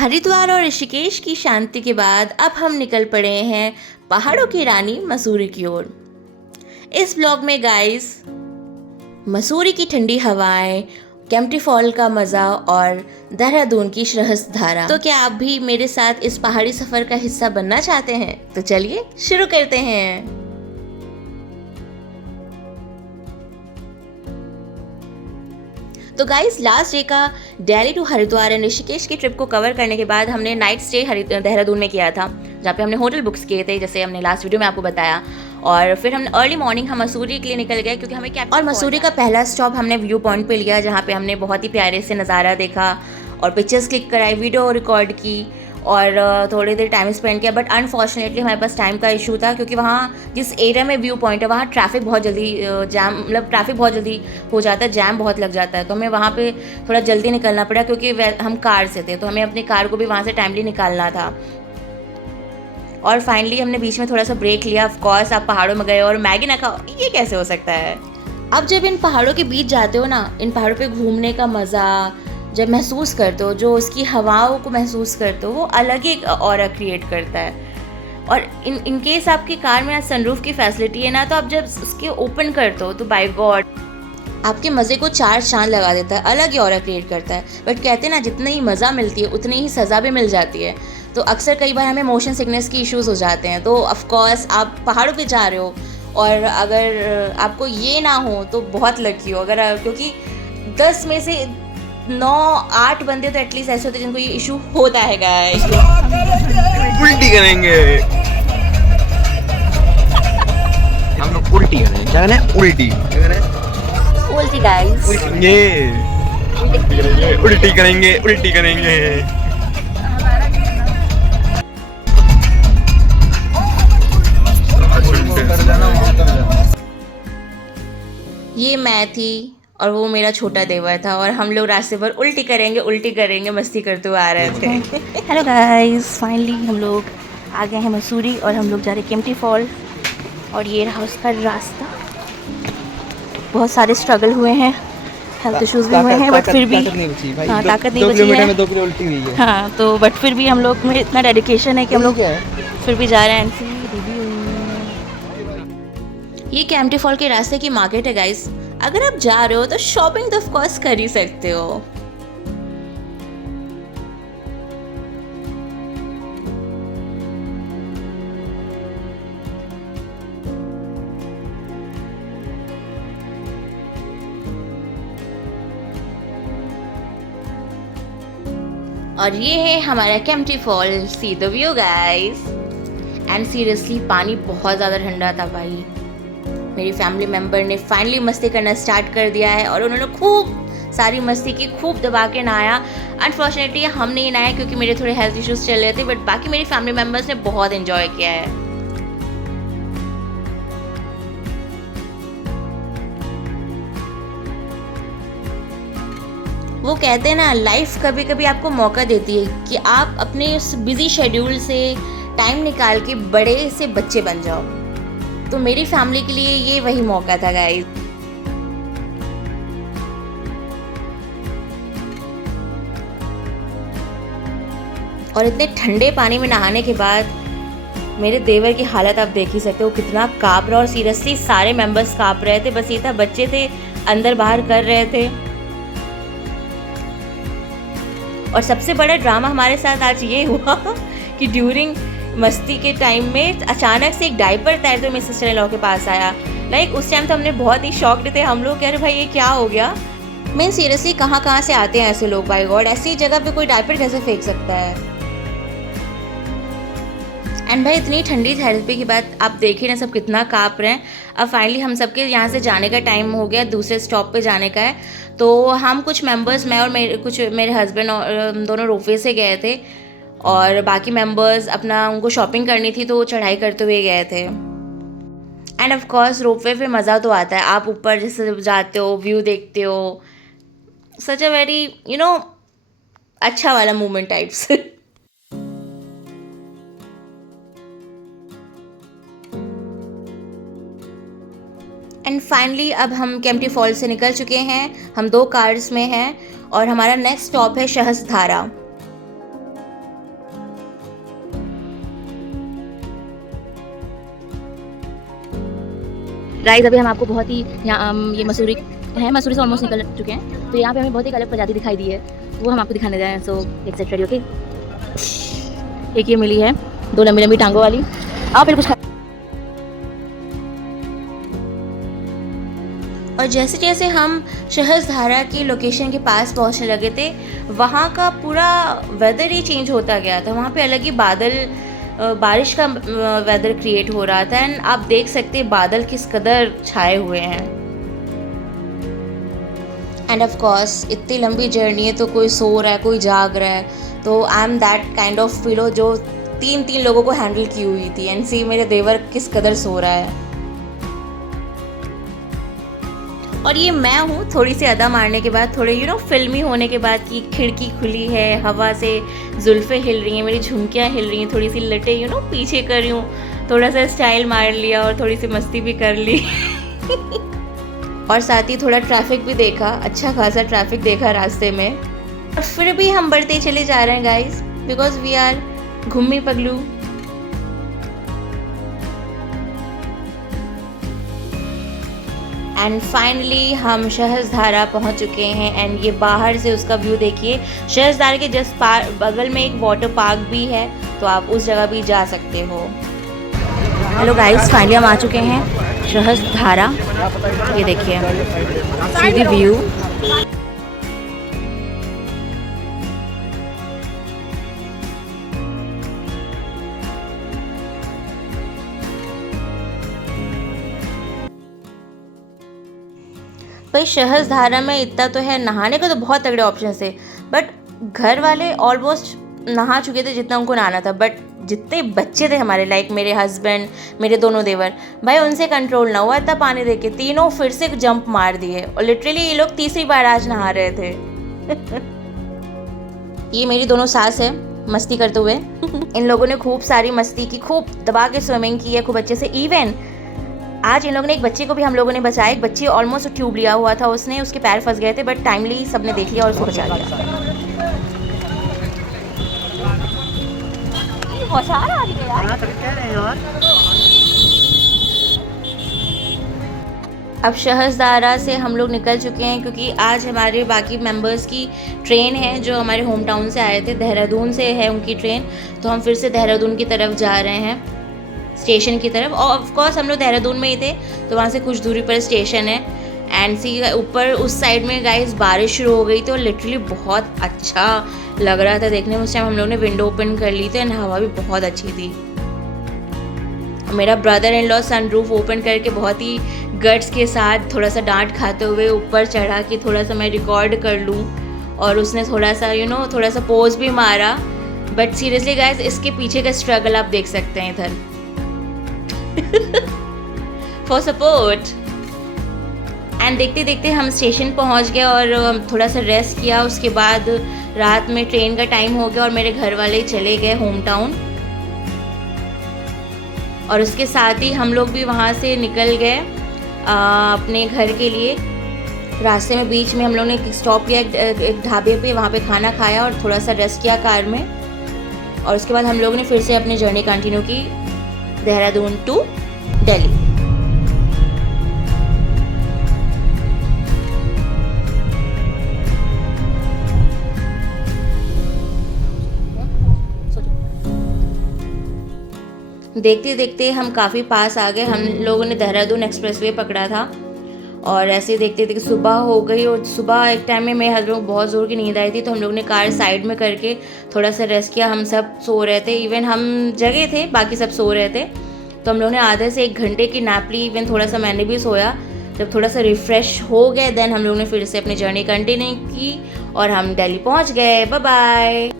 हरिद्वार और ऋषिकेश की शांति के बाद अब हम निकल पड़े हैं पहाड़ों की रानी मसूरी की ओर। इस ब्लॉग में गाइस मसूरी की ठंडी हवाएं, केम्प्टी फॉल का मज़ा और देहरादून की सहस्त्र धारा। तो क्या आप भी मेरे साथ इस पहाड़ी सफ़र का हिस्सा बनना चाहते हैं? तो चलिए शुरू करते हैं। तो गाइस लास्ट डे का दिल्ली टू हरिद्वार एंड ऋषिकेश की ट्रिप को कवर करने के बाद हमने नाइट स्टे देहरादून में किया था, जहाँ पे हमने होटल बुक्स किए थे, जैसे हमने लास्ट वीडियो में आपको बताया। और फिर हमने अर्ली मॉर्निंग हम मसूरी के लिए निकल गए, क्योंकि हमें क्या और मसूरी का पहला स्टॉप हमने व्यू पॉइंट पे लिया, जहाँ पे हमने बहुत ही प्यारे से नज़ारा देखा और पिक्चर्स क्लिक कराई, वीडियो रिकॉर्ड की और थोड़ी देर टाइम स्पेंड किया। बट अनफॉर्चुनेटली हमारे पास टाइम का इशू था, क्योंकि वहाँ जिस एरिया में व्यू पॉइंट है वहाँ ट्रैफिक बहुत जल्दी ट्रैफिक बहुत जल्दी हो जाता है, जैम बहुत लग जाता है। तो हमें वहाँ पे थोड़ा जल्दी निकलना पड़ा, क्योंकि हम कार से थे, तो हमें अपनी कार को भी वहाँ से टाइमली निकालना था। और फाइनली हमने बीच में थोड़ा सा ब्रेक लिया। ऑफ कोर्स आप पहाड़ों में गए और मैगी ना खाओ, ये कैसे हो सकता है। अब जब इन पहाड़ों के बीच जाते हो ना, इन पहाड़ों पे घूमने का मज़ा जब महसूस करते हो, जो उसकी हवाओं को महसूस करते हो, वो अलग ही एक ऑरा क्रिएट करता है। और इन केस आपकी कार में सनरूफ की फैसिलिटी है ना, तो आप जब उसके ओपन करते हो तो बाय गॉड आपके मज़े को चार चांद लगा देता है, अलग ही ऑरा क्रिएट करता है। बट कहते हैं ना, जितनी ही मज़ा मिलती है उतनी ही सज़ा भी मिल जाती है। तो अक्सर कई बार हमें मोशन सिकनेस की इश्यूज़ हो जाते हैं। तो ऑफकोर्स आप पहाड़ों पे जा रहे हो और अगर आपको ये ना हो तो बहुत लकी हो। अगर क्योंकि 10 में से 9-8 बंदे तो एटलीस्ट ऐसे होते हैं जिनको ये इशू होता है गाइस। उल्टी करेंगे हम लोग, उल्टी करेंगे। क्या करें? उल्टी उल्टी गाइस, ये उल्टी करेंगे, उल्टी करेंगे। ये मैं थी और वो मेरा छोटा देवर था, और हम लोग रास्ते पर उल्टी करेंगे मस्ती करते हुए आ रहे थे। हेलो गाइस, फाइनली हम लोग आ गए हैं मसूरी और हम लोग जा रहे हैं केम्प्टी फॉल। और ये रहा उसका रास्ता। बहुत सारे स्ट्रगल हुए हैं, हेल्थ इश्यूज भी हुए हैं, बट फिर भी ताकत नहीं बची है। 2 किलो उल्टी हुई है। हाँ, तो बट फिर भी हम लोग में इतना डेडिकेशन है कि हम लोग फिर भी जा रहे हैं। ये केम्प्टी फॉल के रास्ते की मार्केट है गाइस। अगर आप जा रहे हो तो शॉपिंग तो ऑफ कोर्स कर ही सकते हो। और ये है हमारा Kempty fall. See the view guys. And seriously पानी बहुत ज़्यादा ठंडा था भाई। मेरी फैमिली मेम्बर ने फाइनली मस्ती करना स्टार्ट कर दिया है और उन्होंने खूब सारी मस्ती की, खूब दबा के नहाया। अनफॉर्चुनेटली हम नहीं नहाए क्योंकि मेरे थोड़े हेल्थ इश्यूज चल रहे थे, बट बाकी मेरी फैमिली मेम्बर्स ने बहुत एंजॉय किया है। वो कहते हैं ना, लाइफ कभी कभी आपको मौका देती है कि आप अपने उस बिजी शेड्यूल से टाइम निकाल के बड़े से बच्चे बन जाओ। तो मेरी फैमिली के लिए ये वही मौका था गाइस। और इतने ठंडे पानी में नहाने के बाद मेरे देवर की हालत आप देख ही सकते हो, कितना काँप रहा। और सीरियसली सारे मेंबर्स काँप रहे थे, बस ये था बच्चे थे अंदर बाहर कर रहे थे। और सबसे बड़ा ड्रामा हमारे साथ आज ये हुआ कि ड्यूरिंग मस्ती के टाइम में अचानक से एक डायपर तैरते हुए मेरे सिस्टर इन लॉ के पास आया। लाइक उस टाइम तो हमने बहुत ही शॉक्ड थे हम लोग, कह रहे भाई ये क्या हो गया। मैं सीरियसली कहाँ से आते हैं ऐसे लोग, बाय गॉड, ऐसी जगह पे कोई डायपर कैसे फेंक सकता है। एंड भाई इतनी ठंडी थेरेपी के बाद आप देखिए ना सब कितना काँप रहे हैं। अब फाइनली हम सबके यहाँ से जाने का टाइम हो गया, दूसरे स्टॉप पे जाने का है। तो हम कुछ मेंबर्स, मैं और मेरे हस्बैंड और दोनों रोपवे से गए थे, और बाकी मेंबर्स अपना उनको शॉपिंग करनी थी तो वो चढ़ाई करते हुए गए थे। एंड ऑफ कोर्स रोपवे पे मज़ा तो आता है, आप ऊपर जैसे जाते हो, व्यू देखते हो, सच अ वेरी अच्छा वाला मोमेंट टाइप्स। एंड फाइनली अब हम केम्प्टी फॉल से निकल चुके हैं। हम 2 कार्स में हैं और हमारा नेक्स्ट स्टॉप है सहस्त्र धारा। गाइस अभी हम आपको बहुत ही यहाँ ये मसूरी से ऑलमोस्ट निकल चुके हैं, तो यहाँ पे हमें बहुत एक अलग प्रजाति दिखाई दी है, वो हम आपको दिखाने जा रहे हैं। सो एक सेट रेडी, ओके। एक ये मिली है 2 लंबी लंबी टांगों वाली। आओ फिर कुछ खा। और जैसे जैसे हम शहज़धारा की लोकेशन के पास पहुंचने लगे थे, वहाँ का पूरा वेदर ही चेंज होता गया था। वहाँ पे अलग ही बारिश का वेदर क्रिएट हो रहा था। एंड आप देख सकते हैं बादल किस कदर छाए हुए हैं। एंड ऑफ कोर्स इतनी लंबी जर्नी है तो कोई सो रहा है, कोई जाग रहा है, तो I am that kind of fellow जो 3 लोगों को हैंडल की हुई थी। एंड सी मेरे देवर किस कदर सो रहा है। और ये मैं हूँ थोड़ी सी अदा मारने के बाद, थोड़े फिल्मी होने के बाद कि खिड़की खुली है, हवा से जुल्फ़ें हिल रही हैं, मेरी झुमकियाँ हिल रही हैं, थोड़ी सी लटें पीछे कर रही हूँ, थोड़ा सा स्टाइल मार लिया और थोड़ी सी मस्ती भी कर ली। और साथ ही थोड़ा ट्रैफिक भी देखा, अच्छा खासा ट्रैफिक देखा रास्ते में। और फिर भी हम बढ़ते चले जा रहे हैं गाइस, बिकॉज वी आर घुम्मी पगलू। एंड फाइनली हम शहज़धारा पहुंच चुके हैं। एंड ये बाहर से उसका व्यू देखिए। शहज़धारा के जस्ट बगल में एक वाटर पार्क भी है, तो आप उस जगह भी जा सकते हो। हेलो गाइस, फाइनली हम आ चुके हैं शहज़धारा। ये देखिए सीधी व्यू। भाई शहज़धारा में इतना तो है, नहाने का तो बहुत तगड़े ऑप्शन थे, बट घर वाले ऑलमोस्ट नहा चुके थे जितना उनको नहाना था। बट जितने बच्चे थे हमारे, लाइक मेरे हस्बैंड, मेरे दोनों देवर, भाई उनसे कंट्रोल ना हुआ इतना पानी देख के, तीनों फिर से जंप मार दिए। और लिटरली ये लोग तीसरी बार आज नहा रहे थे। ये मेरी दोनों सास है मस्ती करते हुए। इन लोगों ने खूब सारी मस्ती की, खूब दबा के स्विमिंग की है खूब अच्छे से। इवन आज इन लोगों ने एक बच्चे को भी हम लोगों ने बचाया। एक बच्चे ऑलमोस्ट ट्यूब लिया हुआ था, उसके पैर फंस गए थे, बट टाइमली सबने देख लिया और उसको बचा लिया। अब शहज़धारा से हम लोग निकल चुके हैं, क्योंकि आज हमारे बाकी मेंबर्स की ट्रेन है जो हमारे होम टाउन से आए थे, देहरादून से है उनकी ट्रेन। तो हम फिर से देहरादून की तरफ जा रहे हैं, स्टेशन की तरफ। और ऑफ कोर्स हम लोग देहरादून में ही थे, तो वहाँ से कुछ दूरी पर स्टेशन है। एंड सी ऊपर उस साइड में गाइस बारिश शुरू हो गई थी और लिटरली बहुत अच्छा लग रहा था देखने में। उस टाइम हम लोग ने विंडो ओपन कर ली थी एंड हवा भी बहुत अच्छी थी। मेरा brother in law sunroof open करके बहुत ही गट्स के साथ थोड़ा सा डांट खाते हुए ऊपर चढ़ा कि थोड़ा सा मैं रिकॉर्ड कर लूँ, और उसने थोड़ा सा थोड़ा सा पोज भी मारा। बट सीरियसली गाइस इसके पीछे का स्ट्रगल आप देख सकते हैं इधर। For support. एंड देखते देखते हम स्टेशन पहुंच गए और थोड़ा सा रेस्ट किया। उसके बाद रात में ट्रेन का टाइम हो गया और मेरे घर वाले चले गए होम टाउन, और उसके साथ ही हम लोग भी वहाँ से निकल गए अपने घर के लिए। रास्ते में बीच में हम लोग ने एक स्टॉप लिया एक ढाबे पे, वहाँ पे खाना खाया और थोड़ा सा रेस्ट किया कार में। और उसके बाद हम लोग ने फिर से अपनी जर्नी कंटिन्यू की, देहरादून टू दिल्ली। देखते देखते हम काफ़ी पास आ गए। हम लोगों ने देहरादून एक्सप्रेसवे पकड़ा था और ऐसे देखते देखते सुबह हो गई। और सुबह एक टाइम में मेरे हस्बैंड को बहुत ज़ोर की नींद आई थी, तो हम लोग ने कार साइड में करके थोड़ा सा रेस्ट किया। हम सब सो रहे थे, इवन हम जगे थे, बाकी सब सो रहे थे। तो हम लोग ने आधे से 1 घंटे की नैप ली। इवन थोड़ा सा मैंने भी सोया। जब थोड़ा सा रिफ़्रेश हो गए देन हम लोग ने फिर से अपनी जर्नी कंटिन्यू की और हम दिल्ली पहुँच गए। Bye bye.